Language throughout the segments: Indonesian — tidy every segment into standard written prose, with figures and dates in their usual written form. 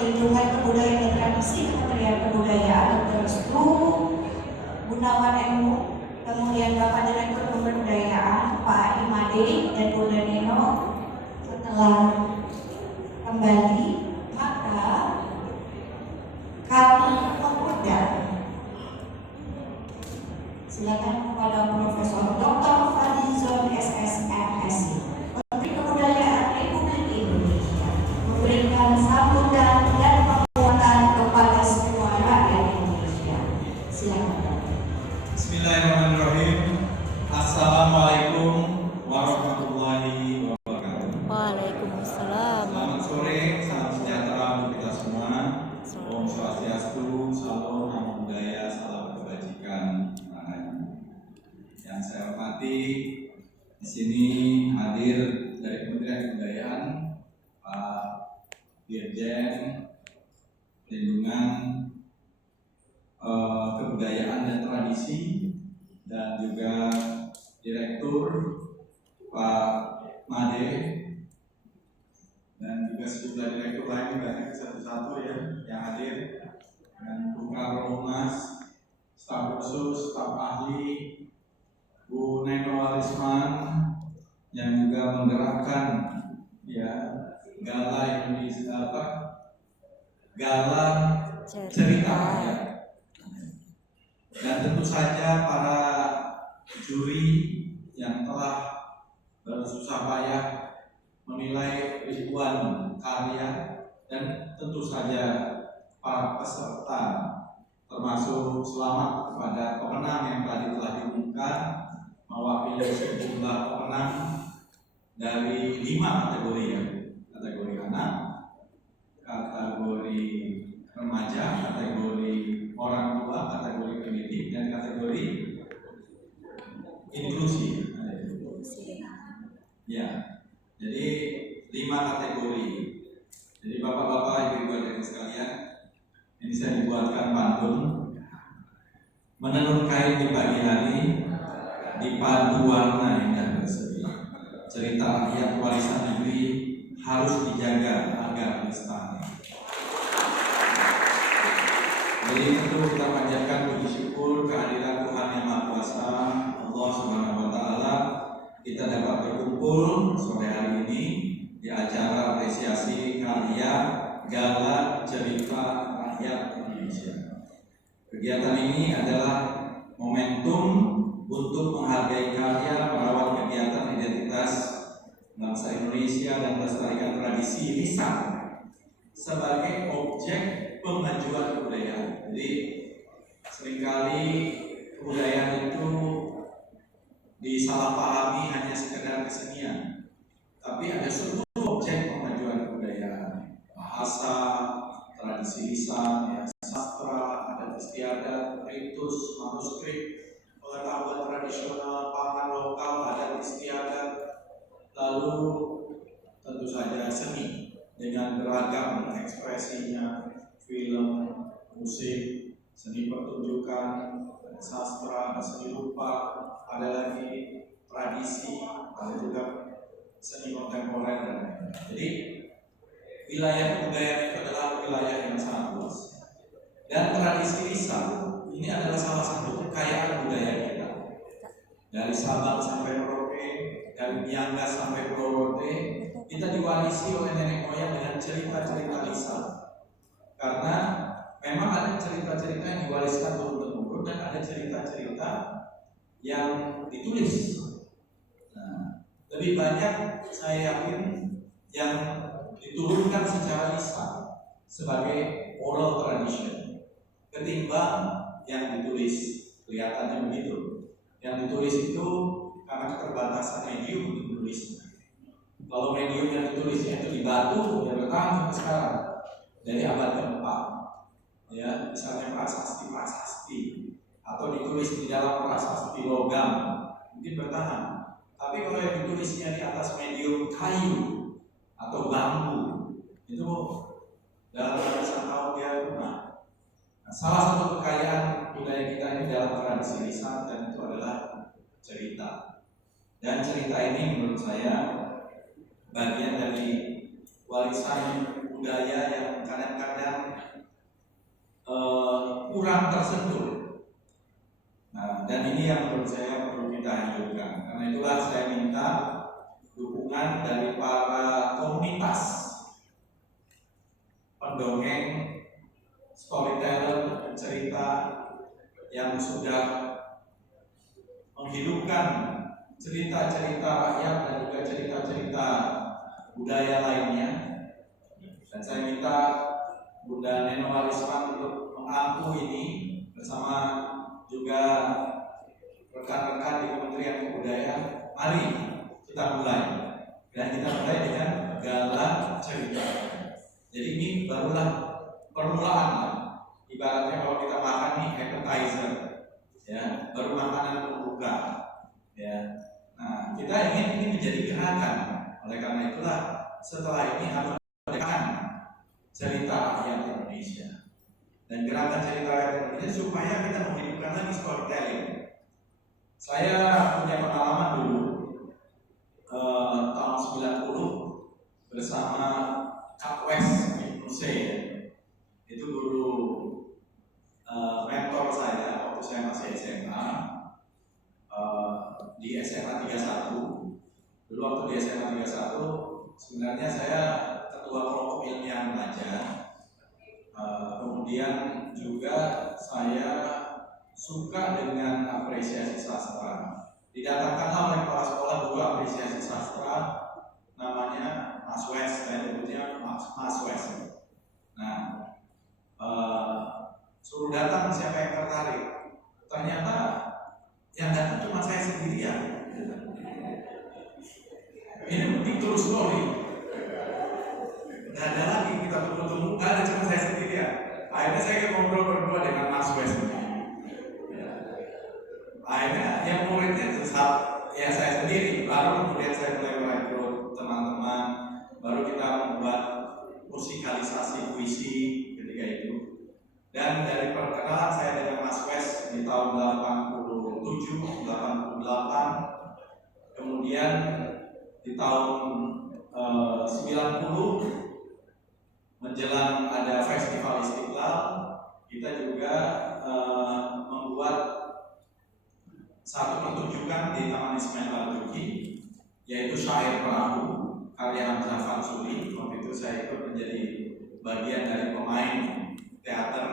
Lingkungan Kebudayaan dan Tradisi Kementerian Kebudayaan Dr. Restu Gunawan MU, kemudian Bapak Direktur Pemberdayaan Pak Imade dan Bu Daneno setelah kembali, maka kami mengundang, silakan kepada Profesor Dr. Fadlizon SSMSI, Menteri Kebudayaan Republik Indonesia, memberikan sambutan dan penguatan kepada semua rakyat Indonesia. Silakan. Bismillahirrahmanirrahim. Assalamualaikum warahmatullahi wabarakatuh. Waalaikumsalam. Selamat sore, salam sejahtera untuk kita semua. Om Swastiastu, salam, namo buddhaya, salam kebajikan. Yang saya hormati, di sini hadir dari Kementerian Kebudayaan, Pak Dirjen Perlindungan Kebudayaan dan Tradisi, dan juga Direktur Pak Made, dan juga sejumlah direktur lain, banyak satu-satu ya yang hadir, dan Bu Karomas, staf khusus, staf ahli, Bu Neno Walisman, yang juga menggerakkan ya gala Indonesia gala cerita ya. Dan tentu saja para juri yang telah bersusah payah menilai ribuan karya, dan tentu saja para peserta, termasuk selamat kepada pemenang yang tadi telah diumumkan, mewakili sejumlah pemenang dari 5 kategori ya, kategori anak, kategori remaja, kategori orang tua, kategori pendidik, dan kategori inklusi. Ya, jadi 5 kategori. Jadi bapak-bapak, ibu-ibu hadirin sekalian, ini saya dibuatkan pantun. Menenun kain di pagi hari, dipadu warna indah berseri. Cerita rakyat warisan negeri harus dijaga agar lestari. Jadi tentu kita panjatkan puji syukur kehadiran Tuhan Yang Maha Kuasa, Allah Subhanahu wa Ta'ala. Kita dapat berkumpul sore hari ini di acara apresiasi karya Gala Cerita Rakyat Indonesia. Kegiatan ini adalah momentum untuk menghargai karya, merawat kegiatan identitas bangsa Indonesia, dan melestarikan tradisi lisan sebagai objek pemajuan kebudayaan. Jadi seringkali kebudayaan itu disalahpahami hanya sekedar kesenian, tapi ada 10 objek pemajuan kebudayaan: bahasa, tradisi lisan, ya, sastra, adat istiadat, ritus, manuskrip, pengetahuan tradisional, pangan lokal, adat istiadat, lalu tentu saja seni dengan beragam ekspresinya, film, musik, seni pertunjukan, sastra, seni rupa, ada lagi tradisi, ada juga seni kontemporer dan lain-lain. Jadi wilayah kebudayaan itu adalah wilayah yang sangat luas. Dan tradisi lisan ini adalah salah satu kekayaan budaya kita. Dari Sabang sampai Merauke, dari Miangas sampai Pulau Rote, kita diwarisi oleh nenek moyang dengan cerita-cerita lisan. Karena memang ada cerita-cerita yang diwariskan turun-temurun, dan ada cerita-cerita yang ditulis. Nah, lebih banyak saya yakin yang diturunkan secara lisan sebagai oral tradition ketimbang yang ditulis. Kelihatannya begitu. Yang ditulis itu karena keterbatasan medium untuk menulisnya. Kalau medium yang ditulisnya itu di batu, ya bertahan sampai sekarang. Dari abad keempat, ya, misalnya prasasti, atau ditulis di dalam prasasti logam, mungkin bertahan. Tapi kalau yang ditulisnya di atas medium kayu atau bambu, itu dalam ratusan tahun dia punah. Nah, salah satu kekayaan budaya kita ini dalam tradisi lisan, dan itu adalah cerita. Dan cerita ini menurut saya bagian dari warisan budaya yang kadang-kadang kurang tersentuh. Nah, dan ini yang menurut saya perlu kita hidupkan. Karena itulah saya minta dukungan dari para komunitas pendongeng, storyteller, cerita yang sudah menghidupkan cerita-cerita rakyat dan juga cerita-cerita budaya lainnya. Dan saya minta Bunda Neno Warisman untuk mengangku ini bersama juga rekan-rekan di Kementerian Kebudayaan. Mari kita mulai, dan kita mulai dengan gala cerita. Jadi ini barulah permulaan, ibaratnya kalau kita makan nih appetizer, ya, baru makanan pembuka, ya. Nah, kita ingin ini menjadi gerakan. Oleh karena itulah setelah ini harus ada cerita rakyat Indonesia. Dan gerakan cerita rakyat Indonesia supaya kita menghidupkan lagi storytelling. Saya punya pengalaman dulu tahun 90 bersama Kak West di Indonesia. Itu guru mentor saya waktu saya masih SMA di SMA 31. Dulu waktu di SMA 31 sebenarnya saya ketua kelompok ilmiah remaja. Kemudian juga saya suka dengan apresiasi sastra. Didatangkanlah oleh kepala sekolah guru apresiasi sastra, namanya Mas Wes, saya sebutnya Mas Wes. Nah, suruh datang siapa yang tertarik. Ternyata yang datang cuma saya sendirian. Ini true story. Nggak ada lagi kita bertemu, nggak ada, cuma saya sendirian. Akhirnya saya ngobrol berdua dengan Mas Wes. Akhirnya yang muridnya tetap ya saya sendiri. Baru kemudian saya mulai merekrut teman-teman. Baru kita membuat musikalisasi puisi ketika itu. Dan dari perkenalan saya dengan Mas Wes di tahun 87, 88, kemudian di tahun 90 menjelang ada Festival Istiqlal, kita juga membuat satu pertunjukan di Taman Ismail Marzuki, yaitu Syair Perahu karya Hamzah Fansuli. Waktu itu saya ikut menjadi bagian dari pemain teater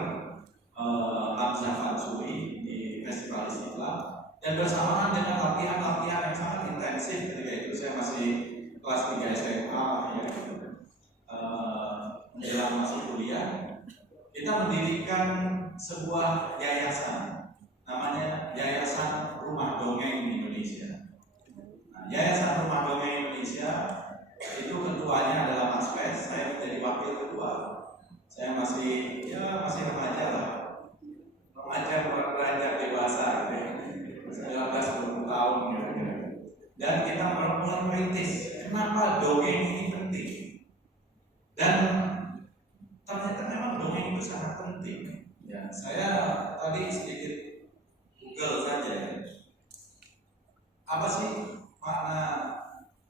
Hamzah Fansuli di Festival Istiqlal, dan bersamaan dengan latihan-latihan yang sangat intensif ketika itu saya masih kelas 3 SMA ya, menjelang masuk kuliah, kita mendirikan sebuah yayasan namanya Yayasan Rumah Dongeng Indonesia. Nah, Yayasan Rumah Dongeng Indonesia itu ketuanya adalah Mas Wes, saya menjadi wakil ketua. Saya masih remaja lah, remaja beranjak dewasa, 19-20 tahun gitu. Dan kita mulai merintis kenapa dongeng ini penting. Dan ternyata memang dongeng itu sangat penting. Ya, saya tadi sedikit Google saja. Apa sih makna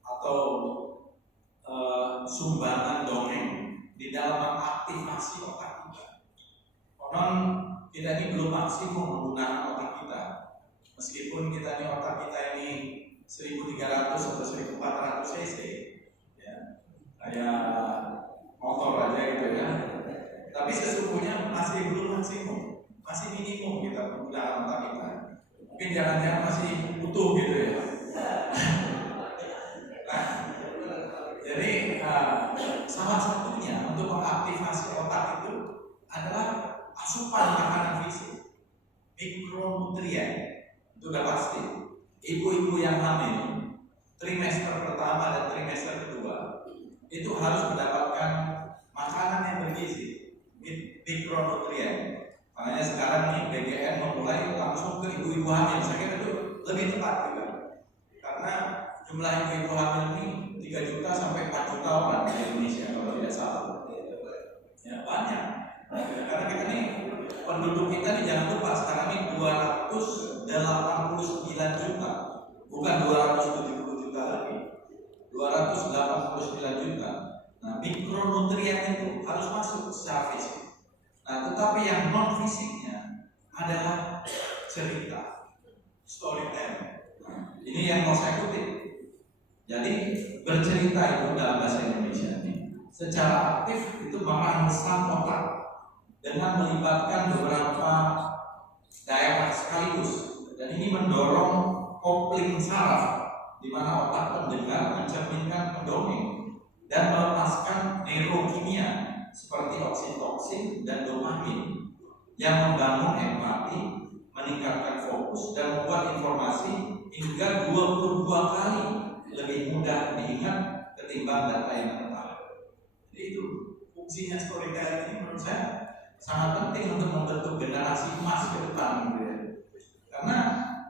atau sumbangan dongeng di dalam mengaktifasi otak kita? Konon kita ini belum maksimum menggunakan otak kita. Meskipun kita ini otak kita ini 1300 atau 1400 cc, ya, kayak motor aja gitu ya. Tapi sesungguhnya masih belum maksimum, masih minimum kita menggunakan otak kita. Mungkin jangan-jangan masih utuh gitu ya. Nah, jadi salah satunya untuk mengaktifasi otak itu adalah asupan makanan fisik, mikronutrien. Itu udah pasti. Ibu-ibu yang hamil trimester pertama dan trimester kedua itu harus mendapatkan makanan yang bergizi, mikronutrien. Makanya sekarang nih BGN memulai langsung ke ibu-ibu hamil. Saya kira itu lebih tepat juga, karena jumlah ibu-ibu hamil ini 3 juta sampai 4 juta orang di Indonesia kalau tidak salah. Ya banyak. Karena kita nih penduduk kita nih jangan lupa sekarang ini 289 juta, bukan 270 juta lagi, 289 juta. Nah, mikronutrien itu harus masuk secara fisik. Nah, tetapi yang non fisiknya cerita itu dalam bahasa Indonesia ini secara aktif itu merangsang otak dengan melibatkan beberapa daerah sekaligus, dan ini mendorong kopling saraf di mana otak pendengar mencerminkan pendongeng dan melepaskan neurokimia seperti oksitosin dan dopamin yang membangun empati, meningkatkan fokus, dan membuat informasi hingga 22 kali lebih mudah diingat ketimbang data yang mentah. Jadi itu fungsinya storytelling ini menurut saya sangat penting untuk membentuk generasi emas ke depan, gitu ya. Karena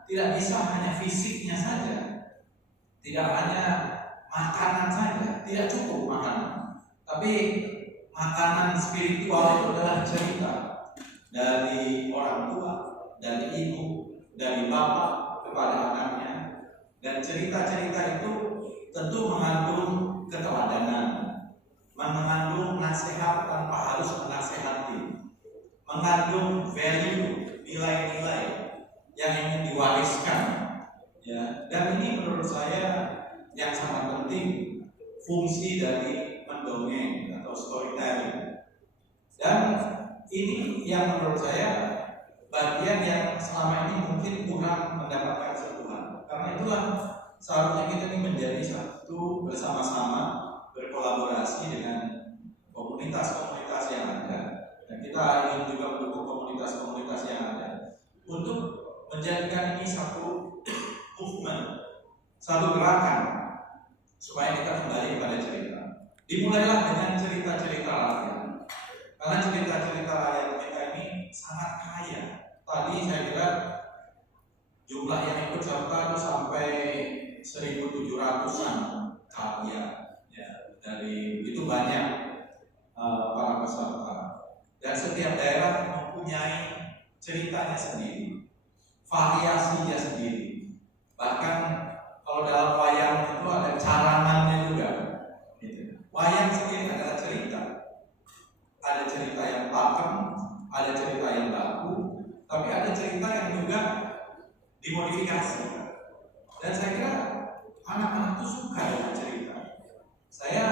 tidak bisa hanya fisiknya saja, tidak hanya makanan saja, tidak cukup makanan, tapi makanan spiritual itu adalah cerita dari orang tua, dari ibu, dari bapak kepada anaknya, dan cerita-cerita itu tentu mengandung keteladanan, mengandung nasihat tanpa harus menasehati, mengandung value, nilai-nilai yang ingin diwariskan, ya. Dan ini menurut saya yang sangat penting, fungsi dari mendongeng atau storytelling. Dan ini yang menurut saya bagian yang selama ini mungkin kurang mendapatkan sentuhan. Karena itulah seharusnya kita ini menjadi satu bersama-sama berkolaborasi dengan komunitas-komunitas yang ada, dan kita ingin juga mendukung komunitas-komunitas yang ada untuk menjadikan ini satu movement, satu gerakan supaya kita kembali kepada cerita. Dimulailah dengan cerita-cerita rakyat, karena cerita-cerita rakyat kita ini sangat kaya. Tadi saya kira jumlah yang ikut serta itu sampai 1.700-an karya, ya, dari itu banyak para peserta, dan setiap daerah mempunyai ceritanya sendiri, variasinya sendiri. Bahkan kalau dalam wayang itu ada carangannya juga, gitu. Wayang sendiri adalah cerita, ada cerita yang pakem, ada cerita yang baku, tapi ada cerita yang juga dimodifikasi. Dan saya kira anak-anak itu suka dengan cerita. Saya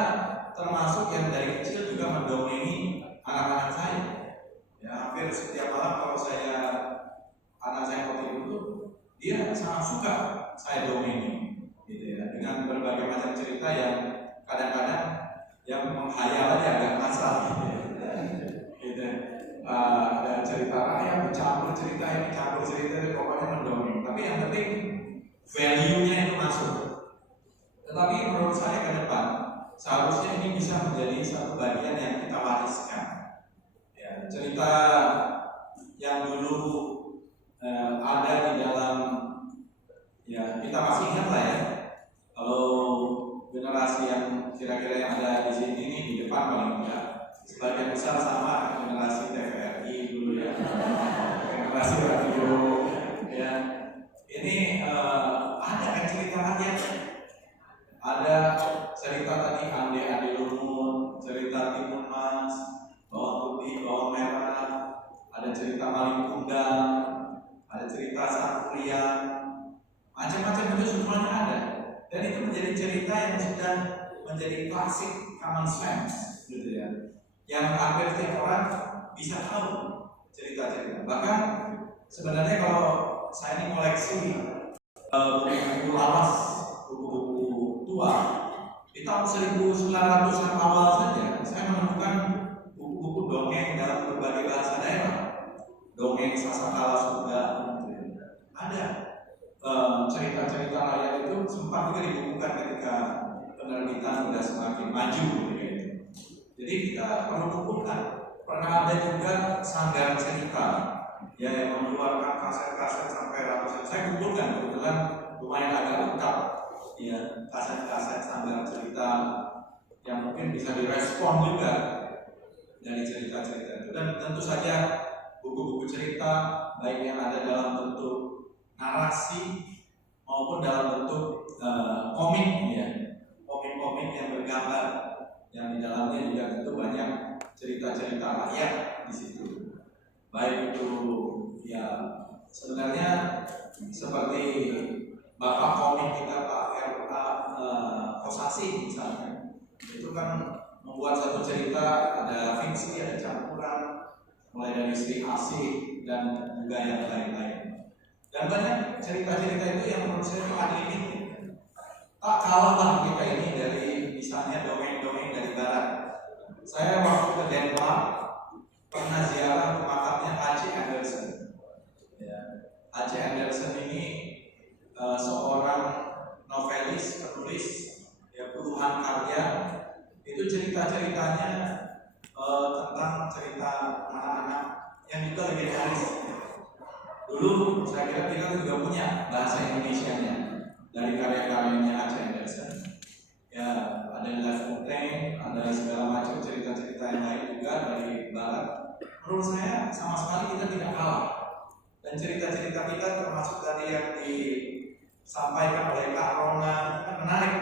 termasuk yang dari kecil juga mendongeng anak-anak saya. Ya, hampir setiap malam kalau anak saya mau tidur, dia sangat suka saya dongengin, gitu ya, dengan berbagai macam cerita yang kadang-kadang yang menghayal aja agak kasar, gitu. Ada cerita rakyat, campur cerita ini, campur cerita ini, pokoknya mendongeng. Tapi yang penting value-nya itu masuk. Tetapi menurut saya ke depan seharusnya ini bisa menjadi satu bagian yang kita wariskan. Ya, cerita yang dulu ada di dalam, ya, kita masih ingat lah ya. Kalau generasi yang kira-kira yang ada di sini ini di depan paling enggak, sebagian besar sama generasi TVRI dulu ya, generasi radio, ya. Ini ada kan cerita rakyat, ada cerita tadi Ande Lumut, cerita Timun Mas, bawang putih, bawang merah, ada cerita Maling Kundang, ada cerita Sang Kuryang, macam-macam itu semuanya ada. Dan itu menjadi cerita yang sudah menjadi klasik common sense, gitu ya, yang hampir setiap orang bisa tahu cerita-cerita. Bahkan sebenarnya kalau saya ini koleksi buku-buku lawas, buku-buku tua, di tahun 1900-an awal saja saya menemukan buku-buku dongeng dalam berbagai bahasa daerah, dongeng Sasakala Sunda, ada cerita-cerita rakyat itu sempat juga dibukukan ketika penerbitan sudah semakin maju, gitu. Jadi kita perlu kumpulkan. Pernah ada juga Sanggar Cerita, ya, yang mengeluarkan kaset-kaset sampai ratusan. Saya kumpulkan, kebetulan lumayan agak lengkap, ya, kaset-kaset Sanggar Cerita yang mungkin bisa direspon juga dari cerita-cerita itu. Dan tentu saja buku-buku cerita, baik yang ada dalam bentuk narasi maupun dalam bentuk komik, ya, komik-komik yang bergambar, yang di dalamnya juga tentu banyak cerita-cerita rakyat di situ. Baik itu, ya, sebenarnya seperti bapak komik kita Pak R.A. Kosasi misalnya, itu kan membuat satu cerita ada fiksi, ada campuran, mulai dari istri asik dan juga yang lain-lain. Dan banyak cerita-cerita itu yang menurut saya unlimited. Tak kalahlah kita ini dari misalnya dongeng-dongeng dari barat. Saya waktu ke Denmark pernah ziarah makamnya H.C. Andersen. Ya. H.C. Andersen ini seorang novelis, penulis, ya, puluhan karya. Itu cerita-ceritanya tentang cerita anak-anak yang juga legendaris. Dulu saya kira kita juga punya bahasa Indonesianya dari karya-karyanya H.C. Andersen. Ya, ada Life Fontaine, ada segala macam cerita-cerita yang lain juga dari barat. Menurut saya sama sekali kita tidak kalah. Dan cerita-cerita kita termasuk tadi yang disampaikan oleh Kak Rona kan menarik.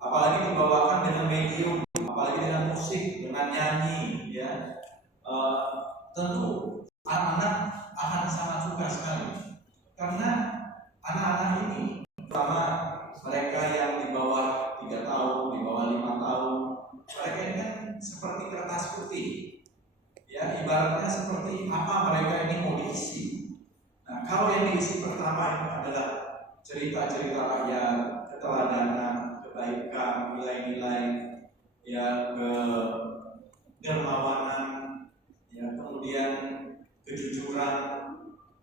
Apalagi dibawakan dengan medium, apalagi dengan musik, dengan nyanyi, ya. Tentu anak-anak akan sangat suka sekali. Karena anak-anak ini, terutama mereka yang di bawah 3 tahun, di bawah 5 tahun, mereka ini kan seperti kertas putih. Ya, ibaratnya seperti apa mereka ini mau diisi. Nah, kalau yang diisi pertama itu adalah cerita-cerita rakyat, keteladanan, kebaikan, nilai-nilai, ya, kedermawanan, ya, kemudian kejujuran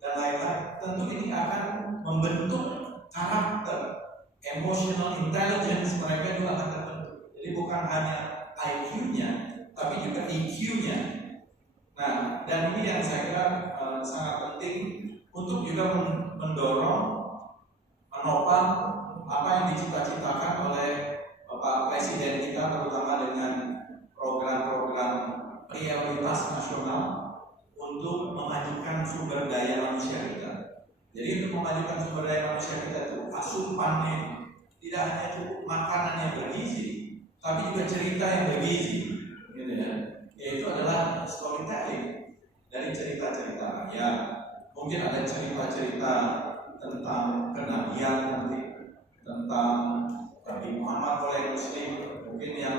dan lain-lain. Tentu ini akan membentuk karakter, emotional intelligence mereka juga akan terbentuk. Jadi bukan hanya IQ-nya, tapi juga EQ-nya. Nah, dan ini yang saya kira sangat penting untuk juga mendorong, menopang apa yang dicita-citakan oleh Bapak Presiden kita, terutama dengan program-program prioritas nasional untuk memajukan sumber daya manusia kita. Jadi untuk memajukan sumber daya manusia kita itu asupannya tidak hanya cukup makanan yang bergizi, tapi juga cerita yang bergizi, gitu ya. Yaitu adalah storytelling dari cerita-cerita. Ya, mungkin ada cerita-cerita tentang kenabian nanti, tentang Nabi Muhammad oleh Muslim, mungkin yang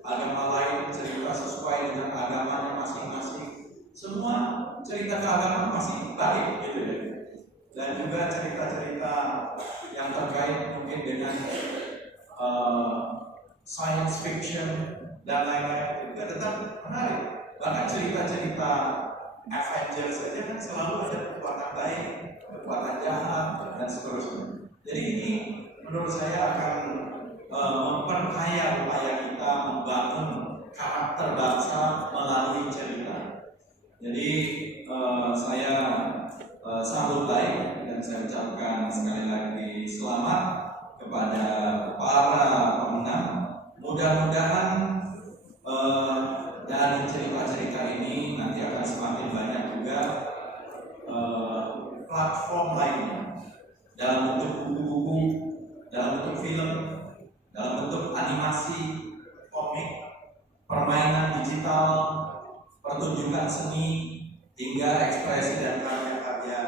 agama lain cerita sesuai dengan agamanya masing-masing. Semua cerita keagamaan masih baik, gitu ya. Dan juga cerita-cerita yang terkait mungkin dengan science fiction dan lain-lain juga tetap menarik. Bahkan cerita-cerita Avengers saja kan selalu ada kekuatan baik, kekuatan jahat, dan seterusnya. Jadi ini menurut saya akan memperkaya upaya kita membangun karakter bangsa melalui cerita. Jadi saya sambut baik dan saya ucapkan sekali lagi selamat kepada para pemenang. Mudah-mudahan dari cerita-cerita ini nanti akan semakin banyak juga platform lainnya dalam bentuk buku-buku, dalam bentuk film, dalam bentuk animasi, komik, permainan digital, pertunjukan seni, hingga ekspresi dan karya-karya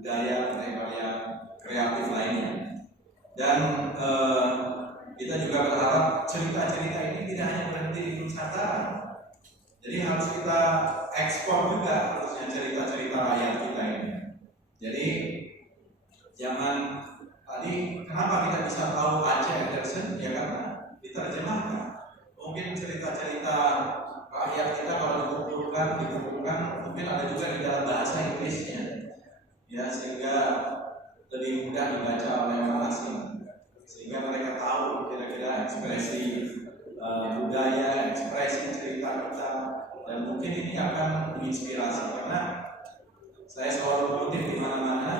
budaya, karya-karya kreatif lainnya. Dan kita juga berharap cerita-cerita ini tidak hanya berhenti di Nusantara. Jadi harus kita ekspor juga harusnya cerita-cerita rakyat kita ini. Jadi jangan tadi kenapa kita bisa tahu H.C. Andersen, ya karena diterjemahkan. Mungkin cerita-cerita rakyat kita kalau dikumpulkan, mungkin ada juga di dalam bahasa Inggrisnya, ya, sehingga lebih mudah dibaca oleh orang asing, sehingga mereka tahu kira-kira ekspresi budaya, ekspresi cerita kita, dan mungkin ini akan menginspirasi. Karena saya selalu mengutip di mana-mana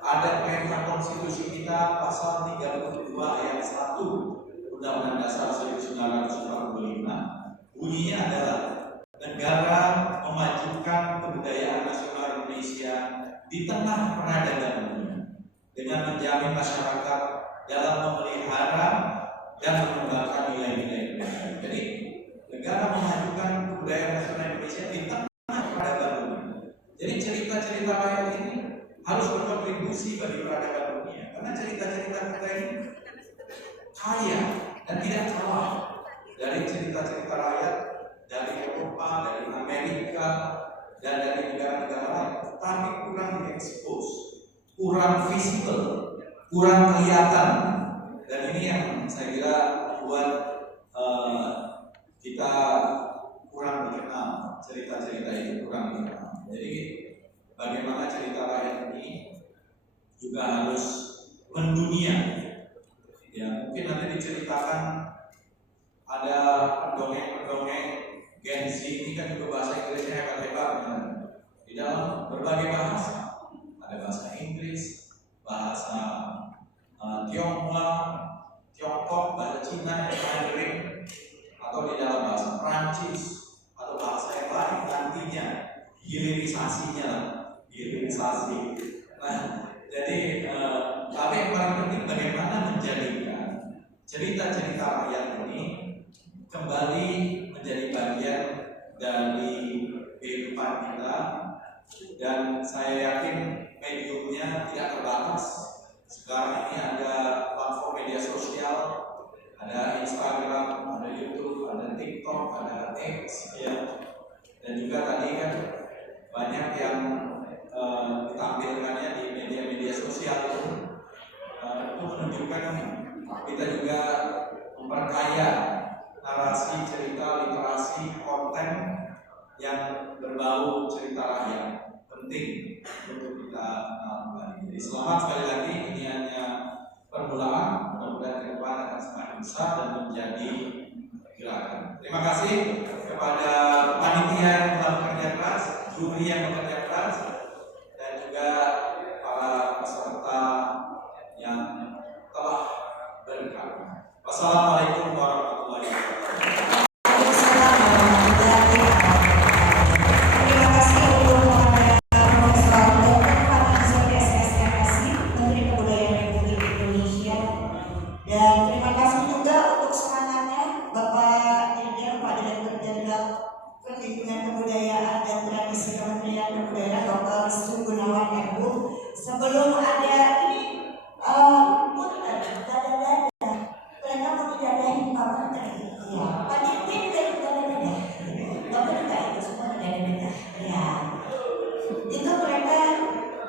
ada perintah konstitusi kita pasal 32 ayat 1 Undang-Undang Dasar 1945, bunyinya adalah negara memajukan kebudayaan nasional Indonesia di tengah peradaban dunia dengan menjamin masyarakat dalam memelihara dan mengembangkan nilai-nilai Indonesia. Jadi negara memajukan kebudayaan nasional Indonesia di tengah peradaban dunia. Jadi cerita-cerita rakyat ini harus berkontribusi bagi peradaban dunia, karena cerita-cerita kita ini kaya Dan tidak salah, dari cerita-cerita rakyat dari Eropa, dari Amerika, dan dari negara-negara lain, tapi kurang diekspos, kurang visible, kurang kelihatan. Dan ini yang saya kira buat kita kurang dikenal, cerita-cerita itu kurang dikenal. Jadi bagaimana cerita rakyat ini juga harus mendunia. Ya, mungkin nanti diceritakan ada pendongeng-pendongeng Gen Z ini kan juga bahasa Inggrisnya hebat-hebat kan? Di dalam berbagai bahasa. Ada bahasa Inggris, bahasa Tionghoa, Tiongkok, bahasa Cina, Mandarin, atau di dalam bahasa Prancis atau bahasa yang lain nantinya hilirisasinya, hilirisasi. Nah, jadi tapi yang paling penting bagaimana menjadikan cerita-cerita rakyat ini kembali menjadi bagian dari kehidupan kita, dan saya yakin mediumnya tidak terbatas. Sekarang ini ada platform media sosial, ada Instagram, ada YouTube, ada TikTok, ada X, ya. Dan juga tadi kan banyak yang ditampilkannya di media-media sosial itu menunjukkan kita juga memperkaya narasi, cerita, literasi, konten yang berbau cerita rakyat penting untuk kita lakukan. Jadi selamat sekali lagi, ini hanya permulaan, mudah-mudahan ke depan akan semakin besar dan menjadi gerakan. Terima kasih kepada panitia yang telah bekerja keras, juri yang bekerja keras, dan juga para peserta yang telah bergabung. Wassalamualaikum warahmatullahi wabarakatuh. Terima kasih untuk Profesor Dr. Fadlizon SSMSI, Menteri Kebudayaan Republik Indonesia, dan terima kasih juga untuk semangatnya Bapak Dirjen Pak Direktur Jenderal Perlindungan Kebudayaan dan Tradisi Kementerian Kebudayaan Dr. Wisnu Gunawan MU. Sebelum ada ini mereka mau didadahin Pak Menteri. Ya, Pak Dirjen juga didadahin. Bapak juga itu semua didadahin. Ya, itu mereka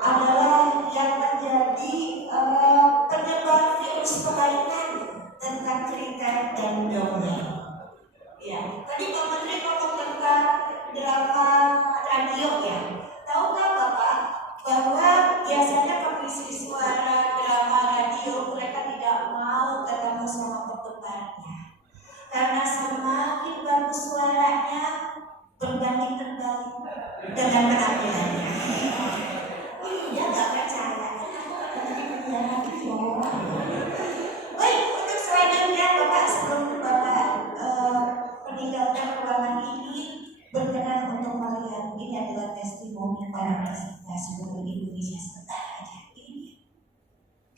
adalah yang menjadi penyebar virus kebaikan tentang cerita dan dongeng. Ya, tadi Pak Menteri ngomong tentang drama radio ya. Tahukah Bapak bahwa biasanya pengisi suara drama radio mereka tidak mau ketemu sama penggemarnya karena semakin bagus suaranya berbanding terbalik dengan penampilannya. Iya, nggak percaya. Baik, untuk selanjutnya Bapak, sebelum Bapak meninggalkan ruangan ini, berkenan untuk melihat ini adalah testimoni para peserta seluruh Indonesia sebentar aja.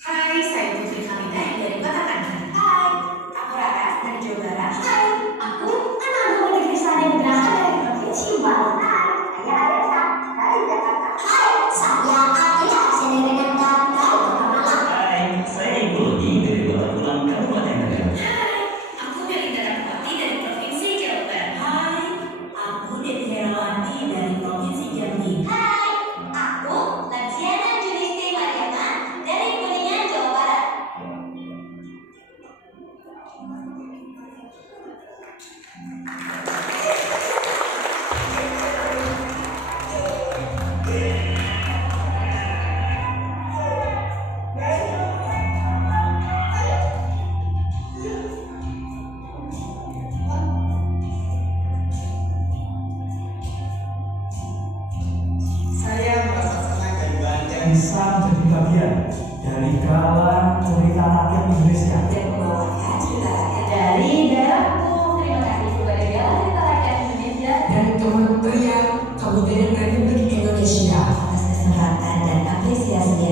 Hai, saya Putri Hamidah dari Kota Tangerang. Hai, aku Rara dari Jawa Barat. Hai, aku anak Guru Negeri Sade Bedraka dari Provinsi Bali. Hai, saya Ayasa dari Jakarta. Hai, saya Atia asli dari Nanda dari Kota Malang. Hai, saya Ibu Lodi dari Kota Tulang Kabupaten Tegal. Hai, aku Melinda Rahmawati dari Provinsi Jawa Barat. Hai, aku Dede Herawati dari Provinsi Jambi. Hai, aku Lajiana Junisti Mariana dari Kuningan, Jawa Barat. Saya merasa senang dan bangga bisa menjadi bagian dari galang cerita rakyat Indonesia. Dan membawakan cerita rakyat dari daerahku. Terima kasih kepada Galang Cerita Rakyat Indonesia Dan Kementerian Kebudayaan Republik Indonesia Atas kesempatan dan apresiasi